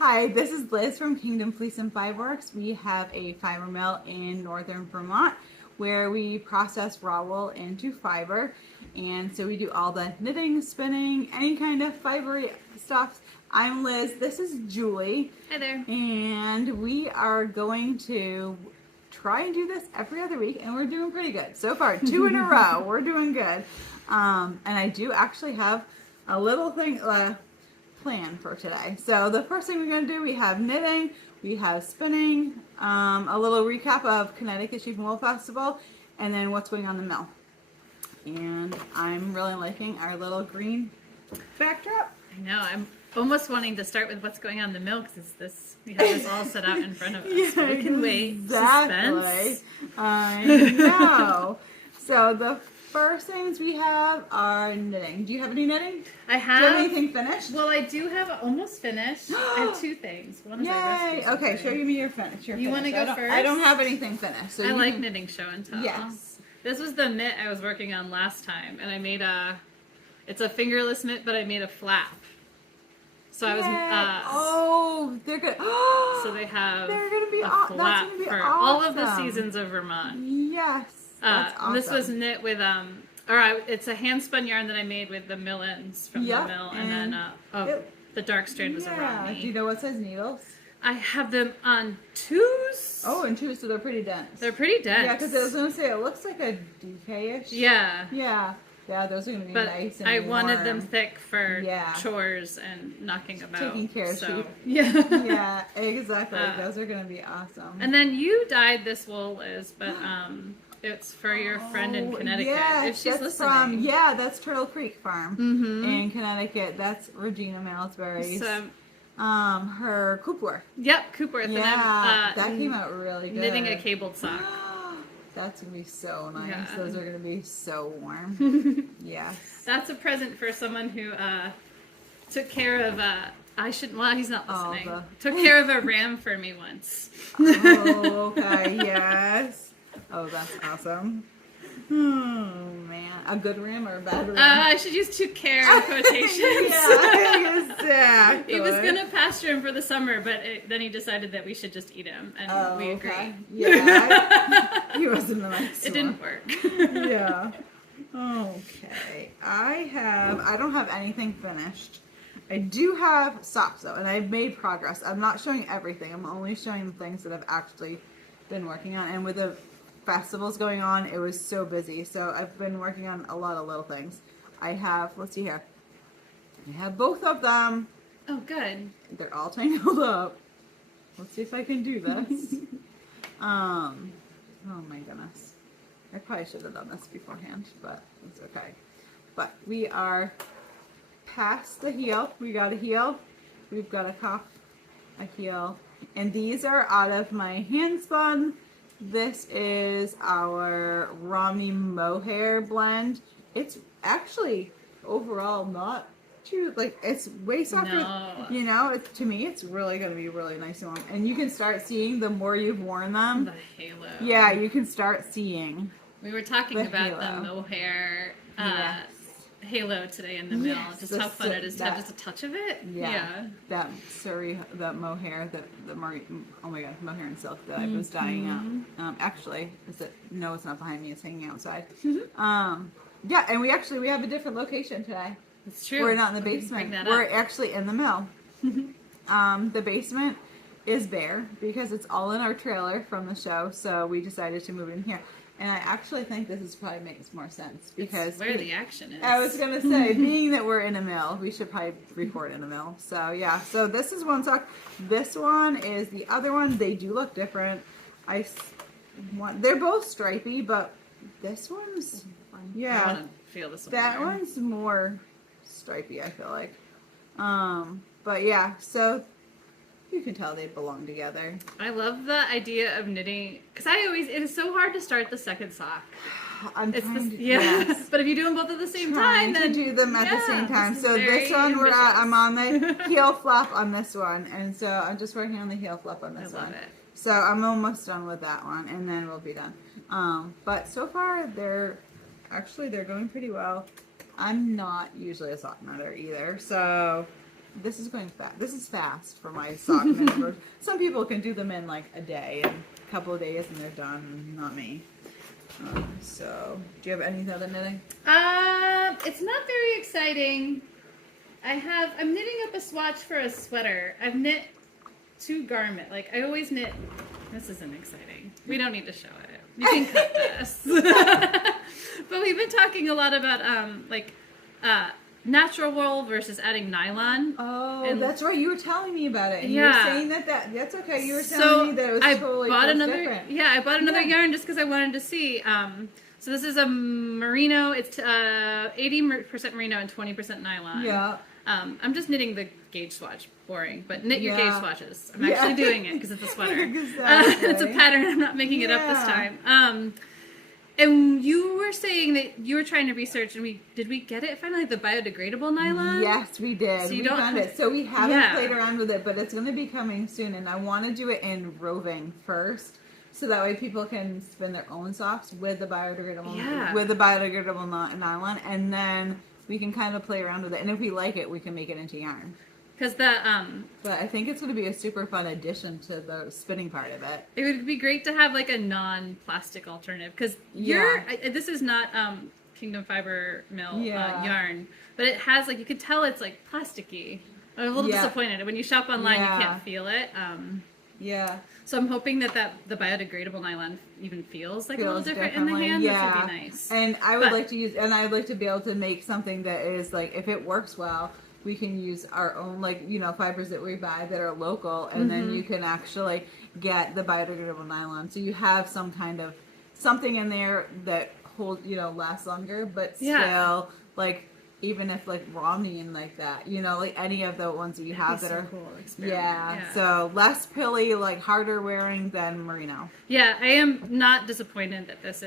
Hi, this is Liz from Kingdom Fleece and Fiberworks. We have a fiber mill in northern Vermont where we process raw wool into fiber. And so we do all the knitting, spinning, any kind of fibery stuff. I'm Liz, this is Julie. Hi there. And we are going to try and do this every other week, and we're doing pretty good. So far, 2 in a row, we're doing good. And I do actually have a little thing, plan for today. So the first thing we're going to do, we have knitting, we have spinning, a little recap of Connecticut Sheep and Wool Festival, and then what's going on in the mill. And I'm really liking our little green backdrop. I know. I'm almost wanting to start with what's going on in the mill because we have this all set out in front of us. Yeah, so we can wait. exactly. Suspense. I know. So the first things we have are knitting. Do you have any knitting? I have. Do you have anything finished? Well, I do have almost finished. I have 2 things. One is a Yay! rescue Okay, something. show me your finish. You want to go first? I don't have anything finished. So I you like can... knitting show and tell. Yes. This was the knit I was working on last time, and I made it's a fingerless knit, but I made a flap. So I was, oh, they're good. so they have they're gonna be a that's flap gonna be for awesome. all of the seasons of Vermont. Yes, that's awesome. This was knit with it's a hand spun yarn that I made with the mill ends from the mill, and then the dark strand was around me. Do you know what size needles? I have them on 2s. Oh, and 2, so they're pretty dense. They're pretty dense. Yeah, because I was gonna say it looks like a DK-ish. Yeah. Yeah, those are gonna be but nice and I warm. wanted them thick for chores and knocking about. Taking care of sheep. Yeah. Yeah, exactly. Those are gonna be awesome. And then you dyed this wool, Liz, but it's for your friend in Connecticut. Yeah, if she's that's listening. that's Turtle Creek Farm in Connecticut. That's Regina Malsbury's. Her Coopworth. Yep, Coopworth. Yeah, and that came out really good. Knitting a cabled sock. That's gonna be so nice. Yeah. Those are gonna be so warm. Yes. That's a present for someone who took care of he's not listening. Took care of a ram for me once. Oh, okay, yes. Oh, that's awesome. Oh man, a good ram or a bad ram? I should use took care in quotations. Yeah, exactly. He was gonna pasture him for the summer, but then he decided that we should just eat him, and we agreed. Okay. Yeah, he wasn't a nice It didn't work. Yeah. Okay. I don't have anything finished. I do have socks though, and I've made progress. I'm not showing everything. I'm only showing the things that I've actually been working on. And with the festivals going on, it was so busy. So I've been working on a lot of little things. I have, let's see here. I have both of them. Oh, good. They're all tangled up. Let's see if I can do this. Oh my goodness. I probably should have done this beforehand, but it's okay. But we are past the heel. We got a heel. We've got a cuff, a heel. And these are out of my hand spun. This is our Romney mohair blend. It's actually overall not too, like, it's way softer. No. You know, to me, it's really going to be really nice and warm. And you can start seeing the more you've worn them. The halo. Yeah, you can start seeing. We were talking about the mohair halo today in the mill. Just how fun it is to have just a touch of it. Yeah. That Surrey, that mohair, oh my god, mohair and silk that I was dyeing out. Actually, no, it's not behind me, it's hanging outside. Yeah, and we have a different location today. It's true. We're not in the basement. We're actually in the mill. The basement is bare because it's all in our trailer from the show, so we decided to move in here. And I actually think this probably makes more sense because it's where the action is. I was gonna say, being that we're in a mill, we should probably record in a mill. So yeah, so this is one sock. This one is the other one. They do look different. They're both stripy, but this one's I want to feel this one. That one's more stripy, I feel like. But yeah, so you can tell they belong together. I love the idea of knitting because it is so hard to start the second sock. Yes. But if you do them both at the same time, then do them at the same time. So this one I'm on the heel flap on this one, and so I'm just working on the heel flap on this one. I love it. So I'm almost done with that one, and then we'll be done. But so far they're going pretty well. I'm not usually a sock knitter either, so this is going fast. This is fast for my sock knitting. Some people can do them in like a day and a couple of days and they're done. Not me. So, do you have any other knitting? It's not very exciting. I'm knitting up a swatch for a sweater. I've knit 2 garment. Like, I always knit. This isn't exciting. We don't need to show it. You can cut this. But we've been talking a lot about, natural wool versus adding nylon. Oh, and that's right. You were telling me about it. And yeah. You were saying that's okay. You were telling me that it was totally different. Yeah, I bought another yarn just because I wanted to see. So this is a merino. It's 80% merino and 20% nylon. Yeah. I'm just knitting the gauge swatch. Boring, but knit your gauge swatches. I'm actually doing it because it's a sweater. Exactly. It's a pattern. I'm not making it up this time. And you were saying that you were trying to research, and did we get it finally? The biodegradable nylon? Yes, we did. So we found it. So we haven't played around with it, but it's going to be coming soon. And I want to do it in roving first, so that way people can spin their own socks with the biodegradable nylon, and then we can kind of play around with it. And if we like it, we can make it into yarn. Because but I think it's going to be a super fun addition to the spinning part of it. It would be great to have like a non-plastic alternative. Because this is not Kingdom Fiber Mill yarn, but it has like, you could tell it's like plasticky. I'm a little disappointed when you shop online. You can't feel it. So I'm hoping that the biodegradable nylon even feels like a little different in the hand. Which would be nice. And I would like to be able to make something that is like, if it works well, we can use our own, fibers that we buy that are local, and then you can actually get the biodegradable nylon. So you have some kind of something in there that lasts longer, but still, even if Romney and like that, any of the ones that you have that are cool so less pilly, harder wearing than merino. Yeah, I am not disappointed that this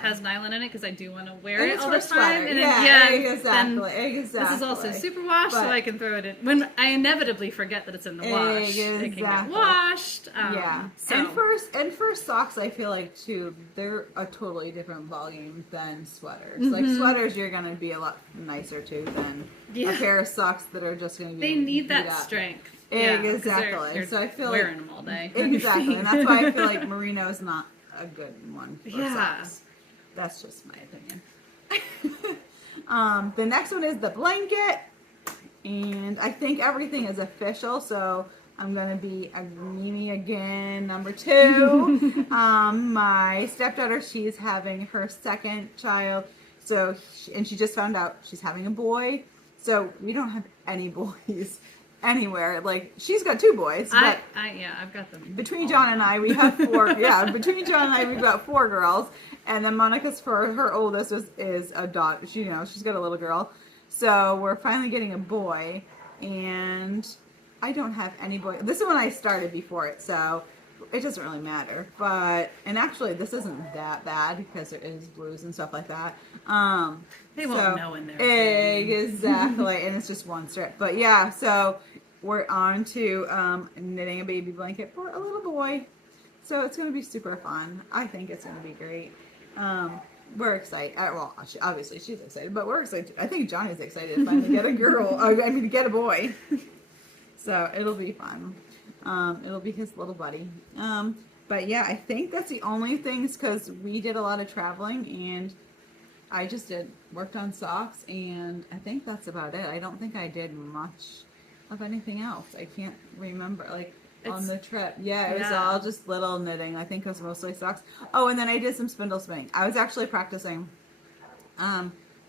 has nylon in it, because I do want to wear it all the time. And exactly. This is also superwash, so I can throw it in when I inevitably forget that it's in the wash. It can get washed. And for socks, I feel like too, they're a totally different volume than sweaters. Sweaters, you're gonna be a lot nicer too than a pair of socks that are just going to be. They need that strength. Exactly. They're so I feel wearing them all day. Exactly, and that's why I feel like merino is not a good one for socks. That's just my opinion. The next one is the blanket, and I think everything is official. So I'm going to be a Mimi again, number 2. My stepdaughter, she's having her second child. So, and she just found out she's having a boy. So we don't have any boys anywhere. She's got 2 boys. But I've got them. Between John and I, we have 4. Between John and I, we've got 4 girls. And then Monica's her oldest is a daughter. She's got a little girl. So we're finally getting a boy, and I don't have any boy. This is when I started before it, so it doesn't really matter. And actually, this isn't that bad because there is blues and stuff like that. They won't know in there. Exactly, and it's just one strip. But so we're on to knitting a baby blanket for a little boy. So it's going to be super fun. I think it's going to be great. We're excited. Well, obviously she's excited, but we're excited. I think Johnny's excited to finally get a girl. to get a boy. So it'll be fun. It'll be his little buddy. But I think that's the only things, because we did a lot of traveling, and I just worked on socks, and I think that's about it. I don't think I did much of anything else. I can't remember, on the trip. It was all just little knitting. I think it was mostly socks. Oh, and then I did some spindle spinning. I was actually practicing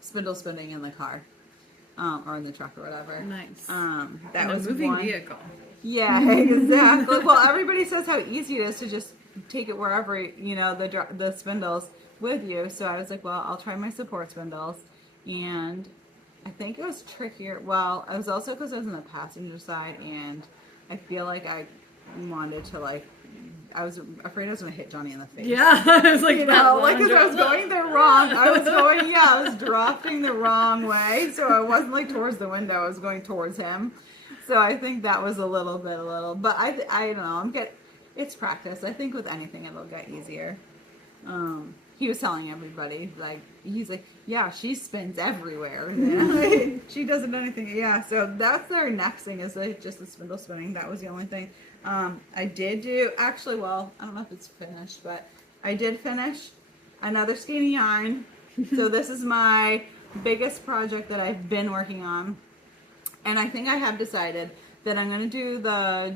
spindle spinning in the car. Or in the truck or whatever. Nice. That was a moving one vehicle. Yeah, exactly. Well, everybody says how easy it is to just take it wherever, the spindles with you. So I was like, well, I'll try my support spindles. And I think it was trickier. Well, I was also, because I was on the passenger side, and I feel like I wanted to, I was afraid I was going to hit Johnny in the face. Yeah, I was like, because I was going the wrong. I was drafting the wrong way, so I wasn't towards the window. I was going towards him. So I think that was a little, but I don't know. It's practice. I think with anything it'll get easier. he was telling everybody, like, he's like, yeah, she spins everywhere. Like, she doesn't anything. Yeah, so that's our next thing is like just the spindle spinning. That was the only thing. I did do, actually, well, I don't know if it's finished, but I did finish another skein of yarn. So this is my biggest project that I've been working on. And I think I have decided that I'm going to do the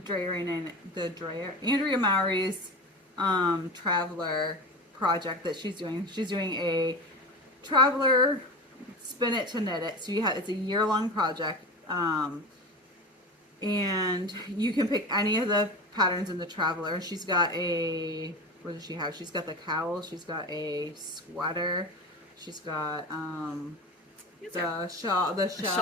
Andrea Mowry's Traveler project that she's doing. She's doing a Traveler spin it to knit it. So it's a year-long project. And you can pick any of the patterns in the Traveler. She's got what does she have? She's got the cowl. She's got a sweater. She's got the shawl,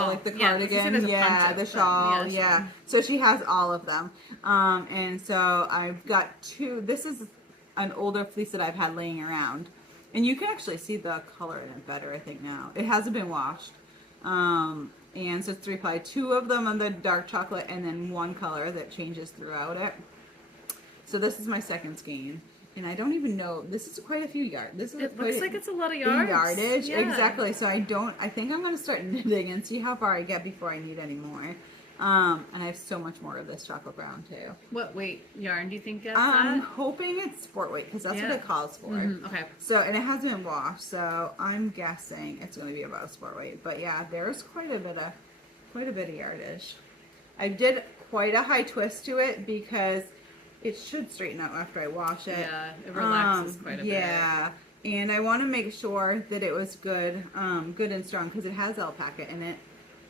like the cardigan, yeah, the shawl, yeah. So she has all of them, and so I've got two. This is an older fleece that I've had laying around, and you can actually see the color in it better, I think now. It hasn't been washed, and so it's 3-ply. 2 of them on the dark chocolate, and then 1 color that changes throughout it. So this is my second skein. And I don't even know. This is quite a few yards. It looks like it's a lot of yards. Yardage, yeah. Exactly. So I think I'm going to start knitting and see how far I get before I need any more. And I have so much more of this chocolate brown too. What weight yarn do you think gets I'm that? hoping it's sport weight because that's what it calls for. Okay. So, and it hasn't been washed, so I'm guessing it's going to be about sport weight. But yeah, there's quite a bit of yardage. I did quite a high twist to it because it should straighten out after I wash it. Yeah, it relaxes quite a bit. Yeah, and I want to make sure that it was good and strong because it has alpaca in it,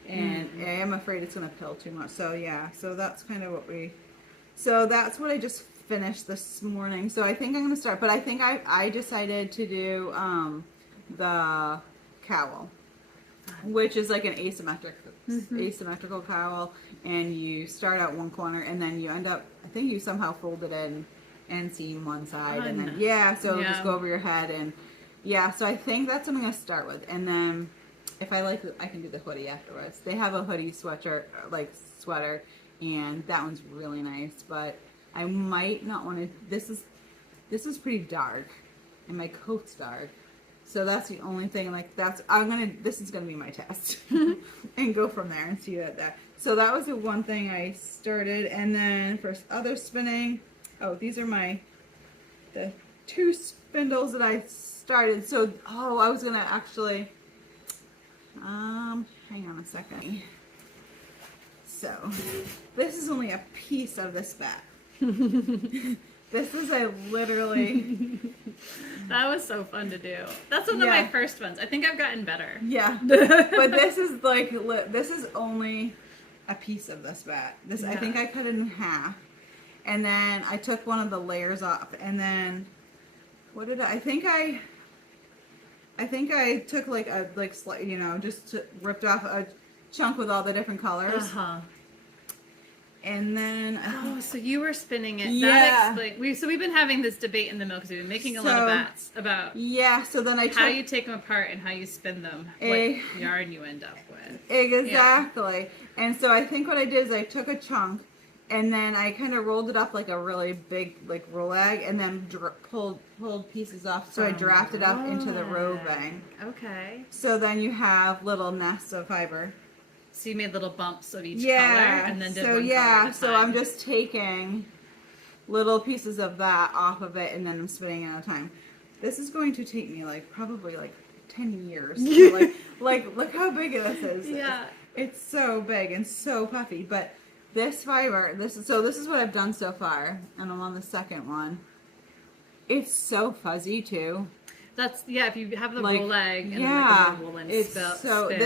and I am afraid it's going to pill too much. So yeah, so that's kind of so that's what I just finished this morning. So I think I'm going to start, but I think I decided to do the cowl, which is like an asymmetrical cowl, and you start out one corner and then you end up, I think you somehow fold it in and seam one side, and then so just go over your head, and so I think that's what I'm going to start with, and then if I like it, I can do the hoodie afterwards. They have a hoodie sweater, and that one's really nice, but I might not want to, this is pretty dark, and my coat's dark. So that's the only thing, this is going to be my test and go from there and see that. So that was the one thing I started. And then for other spinning, these are the 2 spindles that I started. So, I was going to actually, hang on a second. So this is only a piece of this bat. This is literally... That was so fun to do. That's one of my first ones. I think I've gotten better. Yeah. But this is this is only a piece of this bat. I think I cut it in half. And then I took one of the layers off. And then, I think I took just ripped off a chunk with all the different colors. And then so you were spinning it. That we've been having this debate in the mill because we've been making a lot of bats about so then how you take them apart and how you spin them, what yarn you end up with. Exactly. And so I think what I did is I took a chunk and then I kind of rolled it up like a really big roll egg, and then pulled pieces off. So I drafted up into the roving. Okay. So then you have little nests of fiber. So you made little bumps of each color and then did one color at a time. So I'm just taking little pieces of that off of it and then I'm spinning it at a time. This is going to take me probably 10 years. Look how big this is. Yeah. It's so big and so puffy. But this fiber, this is what I've done so far, and I'm on the second one. It's so fuzzy too. That's if you have the roll egg and then the woolen spin.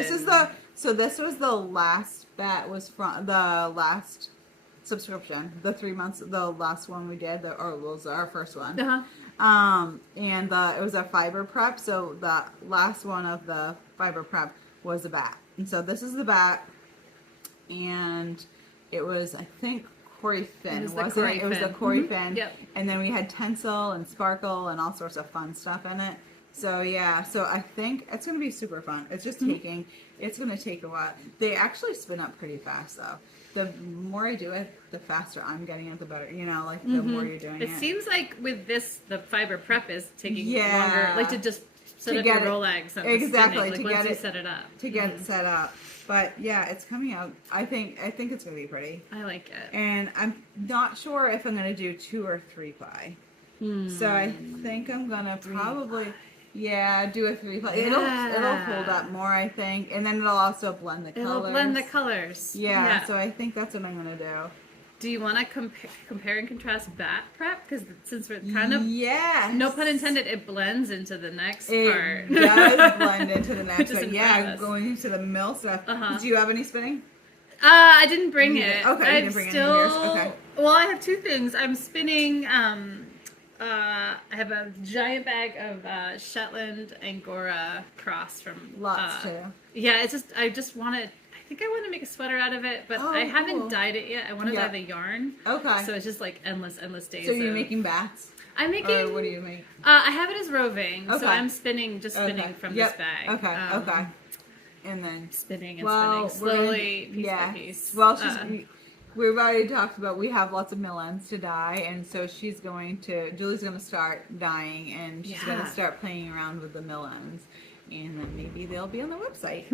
This was the last bat was from the last subscription, the 3 months, the last one we did, was our first one. And it was a fiber prep, so the last one of the fiber prep was a bat. And so this is the bat, and it was, I think, Cory Finn, wasn't it? It was the Cory Finn. Yep. And then we had Tencel and Sparkle and all sorts of fun stuff in it. So so I think it's going to be super fun. It's just it's going to take a while. They actually spin up pretty fast though. the more I do it, the faster I'm getting it, the better. You know, like the more you're doing it. It seems like with this, the fiber prep is taking Yeah. longer. Like to just set To up get your it- Rolex and exactly, like to once get you it- set it up. to get it set up. But yeah, it's coming out. I think it's gonna be pretty. I like it. And I'm not sure if I'm gonna do 2 or 3 ply. So I think I'm gonna probably do a 3 ply. Yeah. It'll hold up more, I think, and then it'll also blend the colors. It'll blend the colors. Yeah, so I think that's what I'm gonna do. Do you want to compare and contrast bat prep? Because since we're kind of, yes, no pun intended, it blends into the next it part. does blend into the next Which is one. in Yeah, progress. going into the mill stuff. Uh-huh. Do you have any spinning? I didn't bring You it. didn't. Okay, you I'm didn't bring any still, of yours. Okay. Well, I have 2 things. I'm spinning. I have a giant bag of Shetland Angora cross from. Lots too. Yeah, it's just I just wanted. I think I want to make a sweater out of it, but I haven't cool. dyed it yet. I want to dye the yarn. Okay. So it's just like endless days. So you're making bats? I'm making. Or what do you make? I have it as roving, Okay. so I'm spinning from this bag. Okay. Okay. And then Spinning and spinning slowly, piece by piece. Well, we've already talked about we have lots of mill ends to dye, and so Julie's going to start dyeing, and she's going to start playing around with the mill ends, and then maybe they'll be on the website,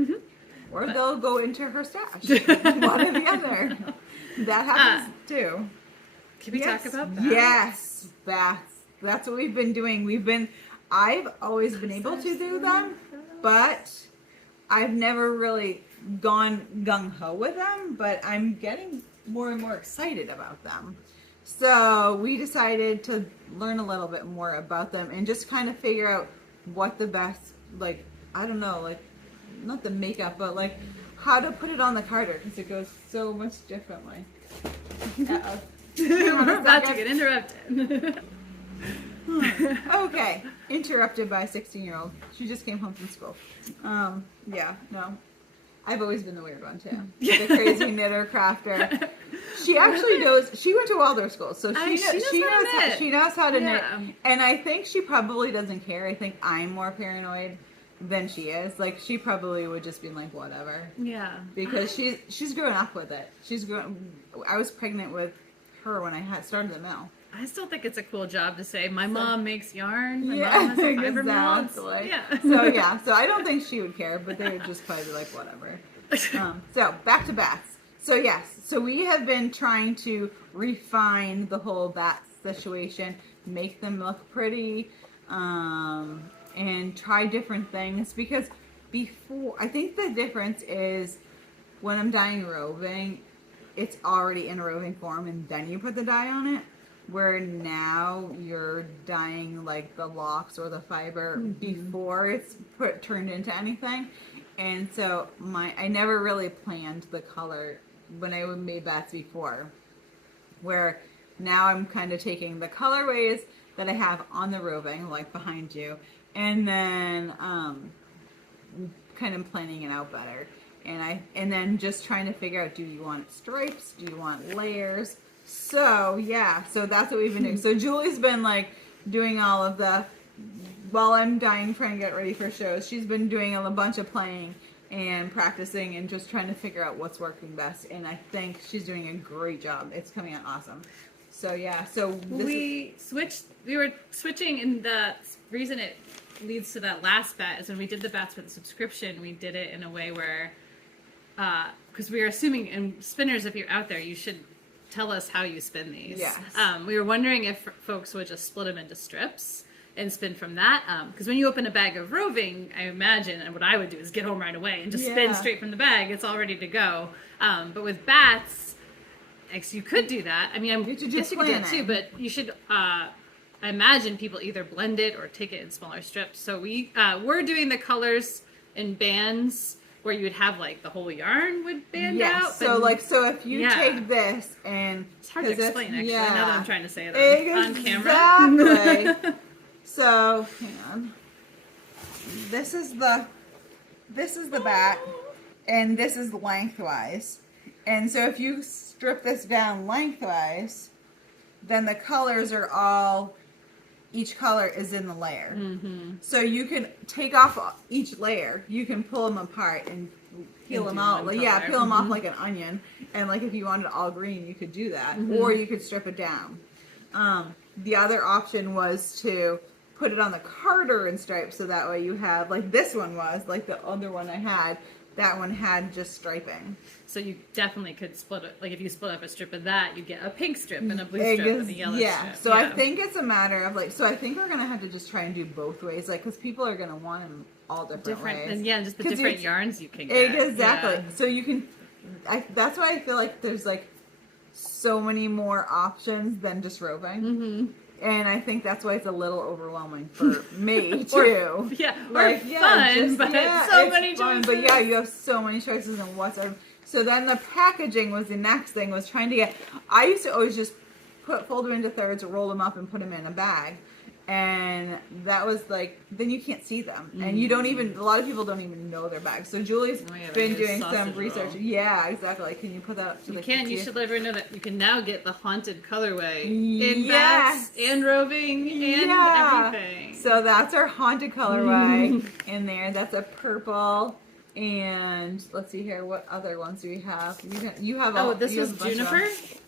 or they'll go into her stash, one or the other. That happens too. Can we talk about that? Yes, that's what we've been doing. I've always been able to do them, but I've never really gone gung-ho with them, but I'm getting more and more excited about them. So we decided to learn a little bit more about them and just kind of figure out what the best, like, I don't know, like, not the makeup, but like how to put it on the carder, because it goes so much differently. Uh-oh. We're about to get interrupted. Okay, interrupted by a 16-year-old. She just came home from school. Yeah, no. I've always been the weird one too. The crazy knitter crafter. She actually knows. She went to Waldorf school, so she knows how to knit. And I think she probably doesn't care. I think I'm more paranoid than she is. Like she probably would just be like whatever. Yeah. Because she's grown up with it. I was pregnant with her when I started the mill. I still think it's a cool job to say my mom makes yarn. My Yeah, mom has a fiber mill. exactly. Yeah. So I don't think she would care, but they would just probably be like, whatever. So back to bats. So yes, so we have been trying to refine the whole bat situation, make them look pretty, and try different things. Because I think the difference is when I'm dyeing roving, it's already in a roving form, and then you put the dye on it. Where now you're dyeing like the locks or the fiber before it's turned into anything, and so I never really planned the color when I made bats before. Where now I'm kind of taking the colorways that I have on the roving, like behind you, and then kind of planning it out better, and then just trying to figure out: do you want stripes? Do you want layers? So that's what we've been doing. So Julie's been like doing all of while I'm trying to get ready for shows. She's been doing a bunch of playing and practicing and just trying to figure out what's working best. And I think she's doing a great job. It's coming out awesome. So we were switching, and the reason it leads to that last bat is when we did the bats with the subscription, we did it in a way where, because we were assuming, and spinners, if you're out there, you should tell us how you spin these. Yes. We were wondering if folks would just split them into strips and spin from that. Because when you open a bag of roving, I imagine, and what I would do is get home right away and just spin straight from the bag. It's all ready to go. But with bats, you could do that. I mean, I guess you could do that too, but you should, I imagine people either blend it or take it in smaller strips. So we're doing the colors in bands, where you would have like the whole yarn would band out. So if you take this and it's hard to explain actually. Now that I'm trying to say it on camera. Exactly. So hang on. This is the bat, and this is lengthwise. And so if you strip this down lengthwise, then the colors are all each color is in the layer. So you can take off each layer. You can pull them apart and peel them out. Like, yeah, peel them off like an onion. And like if you wanted all green, you could do that. Or you could strip it down. The other option was to put it on the Carter and stripes, so that way you have, like this one was, like the other one I had, that one had just striping. So you definitely could split it. Like if you split up a strip of that, you get a pink strip and a blue strip and a yellow strip. So I think it's a matter of like, so I think we're going to have to just try and do both ways, like, because people are going to want them all different ways. And yeah, just the different yarns you can get. Exactly. Yeah. So you can, that's why I feel like there's like so many more options than just roving. And I think that's why it's a little overwhelming for me too. Fun, but so many choices. But yeah, you have so many choices and whatsoever. So then the packaging was the next thing, was trying to get. I used to always just fold them into thirds, roll them up, and put them in a bag. And that was like, then you can't see them, and you don't even. A lot of people don't even know their bags. So Julie's been doing some research. Roll. Yeah, exactly. Like, can you put that up to the? You should let everyone know that you can now get the haunted colorway in bags and roving and everything. So that's our haunted colorway in there. That's a purple. And let's see here, what other ones do we have? You have. This was juniper.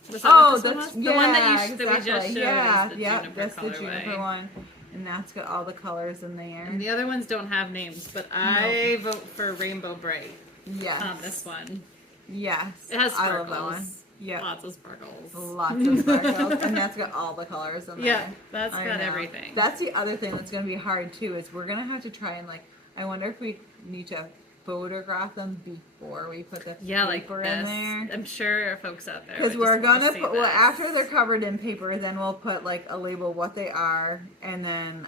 That's the one that we just showed. Yeah, is the yeah, juniper that's colorway. the juniper one, and that's got all the colors in there. And the other ones don't have names, but I vote for Rainbow Bright. Yes. On this one. Yes. It has sparkles. I love that one. Yeah. Lots of sparkles. Lots of sparkles, and that's got all the colors in there. Yeah, that's got everything. That's the other thing that's going to be hard too. Is we're going to have to try and like. I wonder if we need to photograph them before we put the paper in there. I'm sure folks out there. Because we're gonna put after they're covered in paper, then we'll put like a label what they are, and then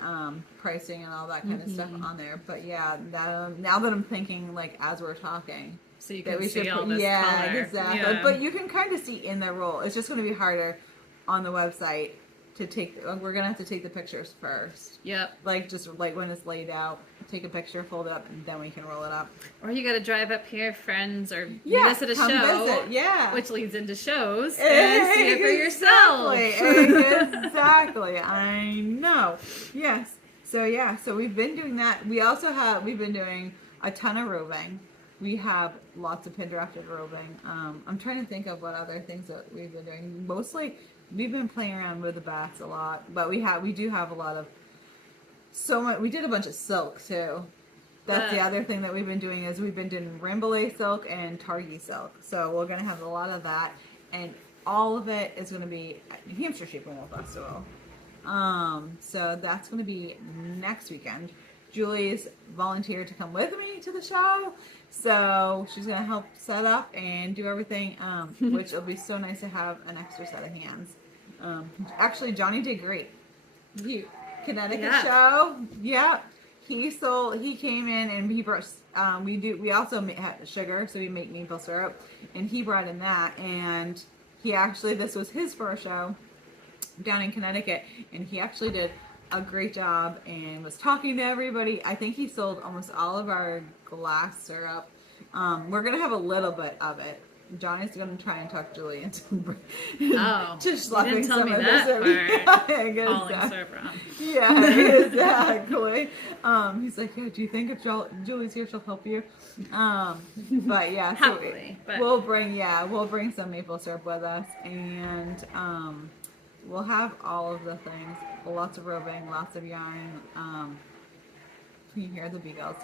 pricing and all that kind of stuff on there. But yeah, now that I'm thinking, like as we're talking, so you can see all this color. Exactly. Yeah. But you can kind of see in the roll. It's just going to be harder on the website to take. We're gonna have to take the pictures first. Yep. Like just like when it's laid out. Take a picture, fold it up, and then we can roll it up. Or you got to drive up here, friends, or meet us at a show, which leads into shows, and see it for yourself. Exactly. I know. Yes. So we've been doing that. We've been doing a ton of roving. We have lots of pin drafted roving. I'm trying to think of what other things that we've been doing. Mostly, we've been playing around with the bats a lot, but we do have a lot of. So much. We did a bunch of silk too. That's the other thing that we've been doing is we've been doing Rambouillet silk and Targhee silk. So we're gonna have a lot of that, and all of it is gonna be at New Hampshire Shaping Wheel Festival. So that's gonna be next weekend. Julie's volunteered to come with me to the show, so she's gonna help set up and do everything. Which will be so nice to have an extra set of hands. Actually, Johnny did great. Connecticut show. Yeah. He came in and he brought, we also had sugar, so we make maple syrup, and he brought in that, and this was his first show down in Connecticut, and he actually did a great job and was talking to everybody. I think he sold almost all of our glass syrup. We're going to have a little bit of it. Johnny's going to try and talk Julie into just schlepping some of this. Yeah, exactly. He's like, yeah, do you think if Julie's here, she'll help you? But yeah, so we'll bring some maple syrup with us, and we'll have all of the things, lots of roving, lots of yarn. Can you hear the beagles?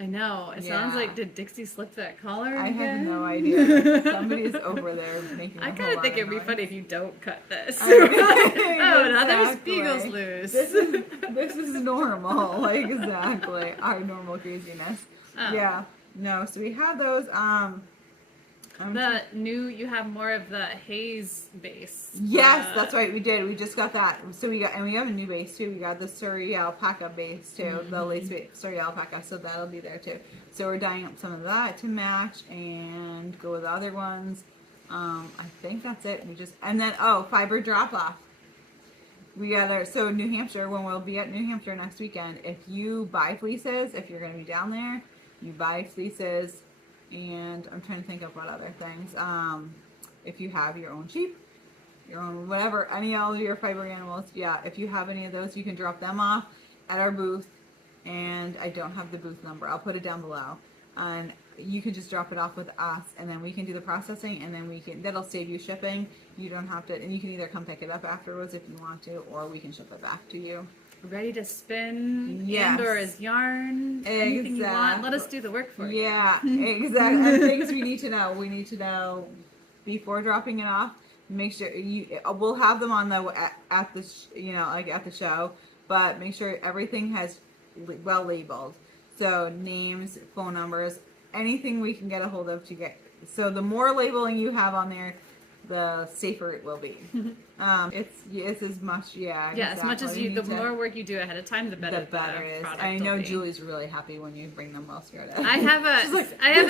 I know. It sounds like, did Dixie slip that collar again? I have no idea. Somebody's over there making I kind of think it'd be funny if you don't cut this. Now there's beagles loose. This is normal. Like, exactly. Our normal craziness. Yeah. No, so we have those. You have more of the haze base. Yes, that's right. We did. We just got that. So we have a new base too. We got the Surrey alpaca base too, the lace base, Surrey alpaca. So that'll be there too. So we're dyeing up some of that to match and go with the other ones. I think that's it. And then fiber drop off. We got New Hampshire, when we'll be at New Hampshire next weekend. If you buy fleeces, if you're going to be down there, you buy fleeces. And I'm trying to think of what other things. If you have your own sheep, whatever, all of your fiber animals, yeah, if you have any of those, you can drop them off at our booth. And I don't have the booth number. I'll put it down below. And you can just drop it off with us, and then we can do the processing, and then that'll save you shipping. You don't have to, and you can either come pick it up afterwards if you want to, or we can ship it back to you. Ready to spin, yes. and or as yarn, anything you want. Let us do the work for you. Yeah, exactly. And things we need to know. We need to know before dropping it off. Make sure we'll have them on at the at the show, but make sure everything has well labeled. So names, phone numbers, anything we can get a hold of to get. So the more labeling you have on there, the safer it will be. It's as much, yeah. Yeah, exactly. As much as the more work you do ahead of time, the better it is. I know Julie's really happy when you bring them well skirted. I have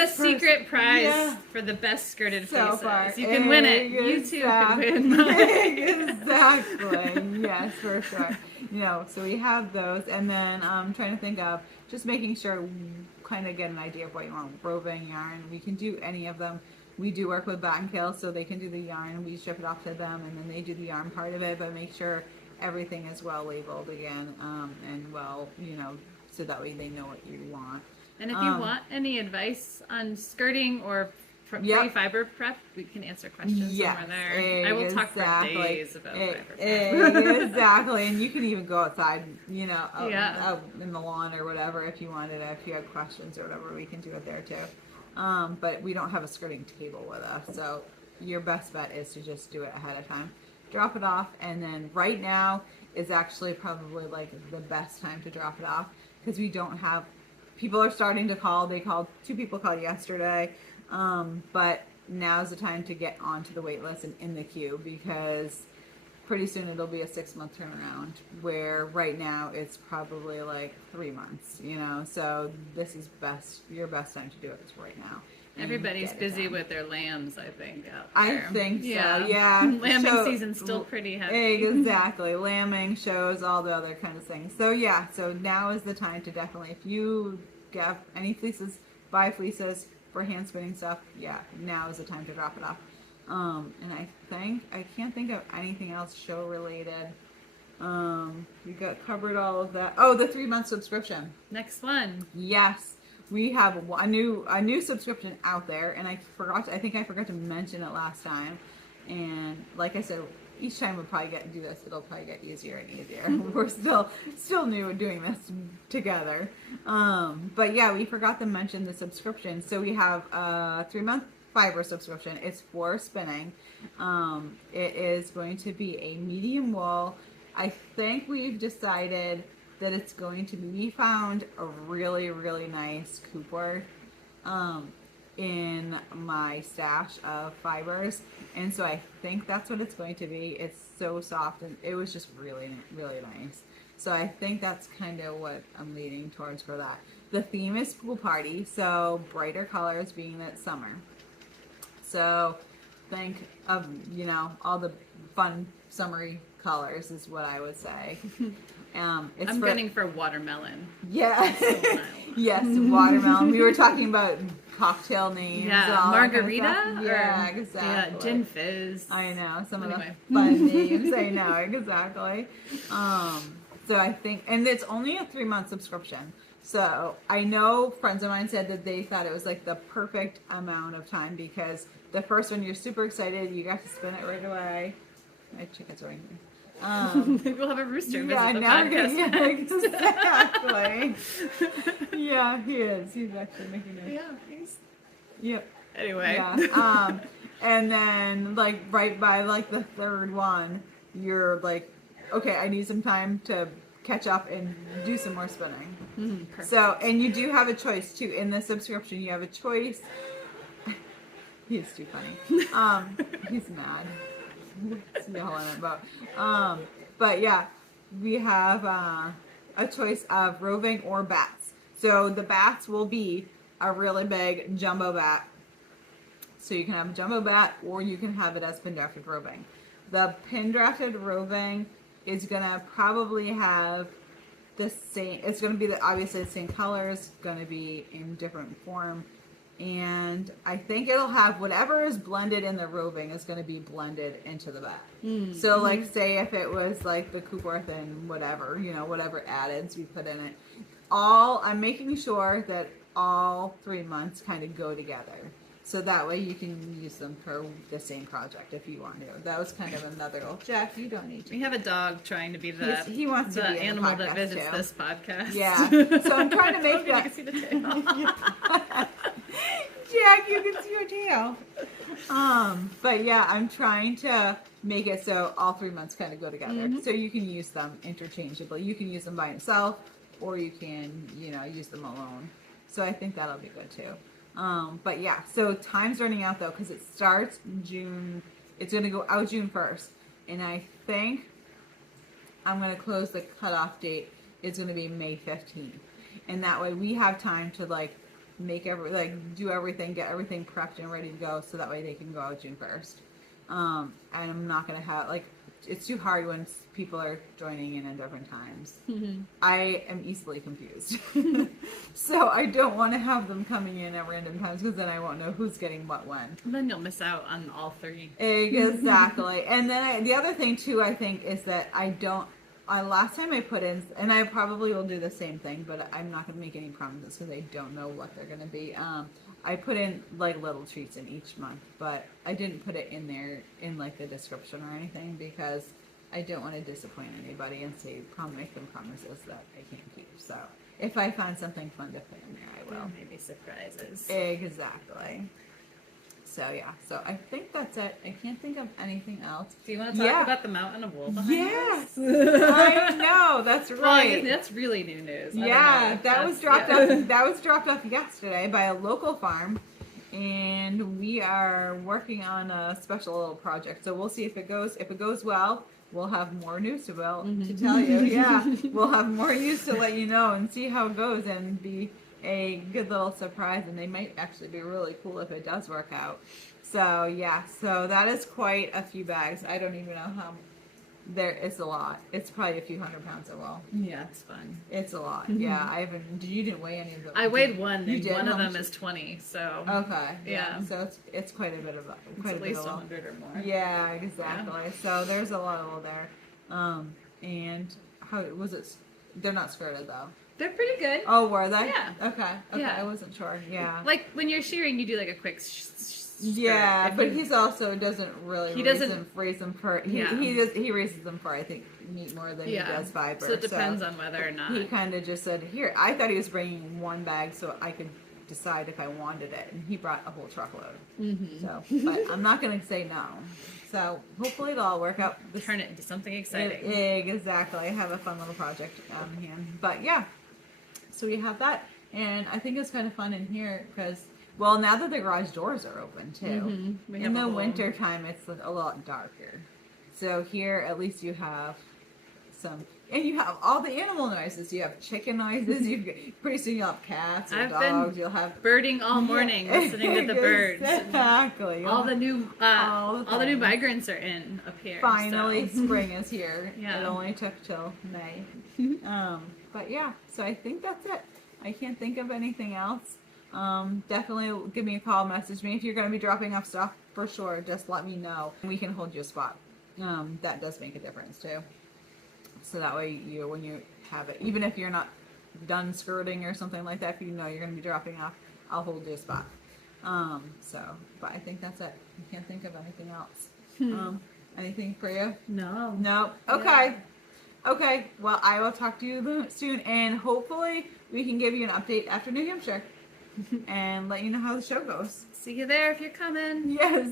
a secret prize for the best skirted fleeces. Far. You can win it. You too can win mine. Exactly. Yes, for sure. So we have those, and then I'm trying to think of just making sure we kind of get an idea of what you want. Roving, yarn, we can do any of them. We do work with Batty, so they can do the yarn. We ship it off to them, and then they do the yarn part of it. But make sure everything is well labeled again, and well, so that way they know what you want. And if you want any advice on skirting or pre-fiber prep, we can answer questions somewhere there. I will talk for days about fiber prep. Exactly, and you can even go outside, out in the lawn or whatever if you wanted. If you had questions or whatever, we can do it there too. But we don't have a skirting table with us, so your best bet is to just do it ahead of time. Drop it off, and then right now is actually probably like the best time to drop it off because we don't have, people are starting to call. 2 people called yesterday, but now's the time to get onto the wait list and in the queue because pretty soon it'll be a 6-month turnaround, where right now it's probably like 3 months, so this is your best time to do it is right now. Everybody's busy with their lambs, I think, out there. I think so, yeah. Lambing season's still pretty heavy. Exactly. Lambing, shows, all the other kind of things. So so now is the time to definitely, if you get any fleeces, buy fleeces for hand spinning stuff, now is the time to drop it off. And I can't think of anything else show related. We covered all of that. Oh, the 3-month subscription. Next one. Yes, we have a new subscription out there, and I think I forgot to mention it last time. And like I said, each time we probably do this, it'll probably get easier and easier. We're still new at doing this together. But yeah, we forgot to mention the subscription. So we have a 3-month fiber subscription. It's for spinning. It is going to be a medium wool. I think we've decided that it's going to be, we found a really, really nice Cooper in my stash of fibers, and so I think that's what it's going to be. It's so soft, and it was just really, really nice. So I think that's kind of what I'm leaning towards for that. The theme is pool party, so brighter colors being that summer. So think of, all the fun summery colors is what I would say. I'm gunning for watermelon. Yeah. Yes, watermelon. We were talking about cocktail names. Yeah, margarita? Kind of yeah, exactly. Yeah, gin fizz. I know, some of the fun names. I know, exactly. So I think, and it's only a 3-month subscription. So I know friends of mine said that they thought it was like the perfect amount of time because the first one you're super excited, you got to spin it right away. My chicken's right here. We'll have a rooster visit the podcast. Exactly. Yeah, he is. He's actually making it. Yeah. Yep. Anyway. Yeah. And then right by the 3rd one, you're like, okay, I need some time to catch up and do some more spinning. So, and you do have a choice too in the subscription. You have a choice. He is too funny. He's mad. Yelling about. But yeah, we have a choice of roving or bats. So the bats will be a really big jumbo bat. So you can have a jumbo bat, or you can have it as pin drafted roving. The pin drafted roving is gonna probably have the same. It's gonna be obviously the same colors. Gonna be in different form. And I think it'll have whatever is blended in the roving is going to be blended into the bag. So like say if it was like the Coopworth and whatever, you know, whatever addeds we put in it, I'm making sure that all 3 months kind of go together. So that way you can use them for the same project if you want to. That was kind of another little, Jack, you don't need to. We have a dog trying to be He wants to be in animal the that visits too. this podcast. Yeah. So I'm trying to make that. You can see the tail. Jack, you can see your tail. But yeah, I'm trying to make it so all 3 months kind of go together. So you can use them interchangeably. You can use them by itself, or you can, you know, use them alone. So I think that'll be good too. But yeah, so time's running out though, because it starts June. It's going to go out June 1st. And I think I'm going to close the cutoff date. It's going to be May 15th. And that way we have time to like do everything, get everything prepped and ready to go. So that way they can go out June 1st. And I'm not going to have it's too hard when people are joining in at different times. I am easily confused. So I don't want to have them coming in at random times because then I won't know who's getting what when. And then you'll miss out on all 3. Exactly. And then the other thing too, I think, is that last time I put in, and I probably will do the same thing, but I'm not going to make any promises because I don't know what they're going to be. I put in like little treats in each month, but I didn't put it in there in like the description or anything because I don't want to disappoint anybody and make them promises that I can't keep. So if I find something fun to put in there, I will. Maybe surprises. Exactly. So yeah, so I think that's it. I can't think of anything else. Do you want to talk about the mountain of wool behind Yes, I know. That's right. Well, that's really new news. That was dropped off. That was dropped off yesterday by a local farm, and we are working on a special little project. So we'll see if it goes well. We'll have more news to tell you. Yeah, we'll have more news to let you know and see how it goes and be a good little surprise, and they might actually be really cool if it does work out. So yeah, so that is quite a few bags. I don't even know how. It's a lot. It's probably a few 100 pounds of wool. Yeah, it's fun. It's a lot. Yeah, you didn't weigh any of them. I weighed one, and one of them is 20. So okay, yeah. So it's quite a bit of at least 100 or more. Yeah, exactly. Yeah. So there's a lot of wool there. And how was it? They're not skirted though. They're pretty good. Oh, were they? Yeah. Okay. Yeah. I wasn't sure. Yeah. Like when you're shearing, you do like a quick. Yeah, but he's also doesn't really. He doesn't raise them for. He raises them for I think meat more than he does fiber. So it depends on whether or not. He kind of just said, "Here." I thought he was bringing one bag so I could decide if I wanted it, and he brought a whole truckload. So, but I'm not going to say no. So hopefully it'll all work out. Turn it into something exciting. Exactly. I have a fun little project on hand. But yeah, so we have that, and I think it's kind of fun in here because, well, now that the garage doors are open too, in the winter time it's a lot darker. So here at least you have some, and you have all the animal noises. You have chicken noises. Pretty soon you'll have cats or dogs. You'll have birding all morning, listening to the birds. Exactly. All the new migrants are in up here. Finally, spring is here. It only took till May. But yeah, so I think that's it. I can't think of anything else. Definitely give me a call, message me if you're going to be dropping off stuff for sure. Just let me know. We can hold you a spot. That does make a difference too. So that way, when you have it, even if you're not done skirting or something like that, if you know you're going to be dropping off, I'll hold you a spot. But I think that's it. I can't think of anything else. Anything for you? No. No. Okay. Yeah. Okay. Well, I will talk to you soon, and hopefully we can give you an update after New Hampshire and let you know how the show goes. See you there if you're coming. Yes.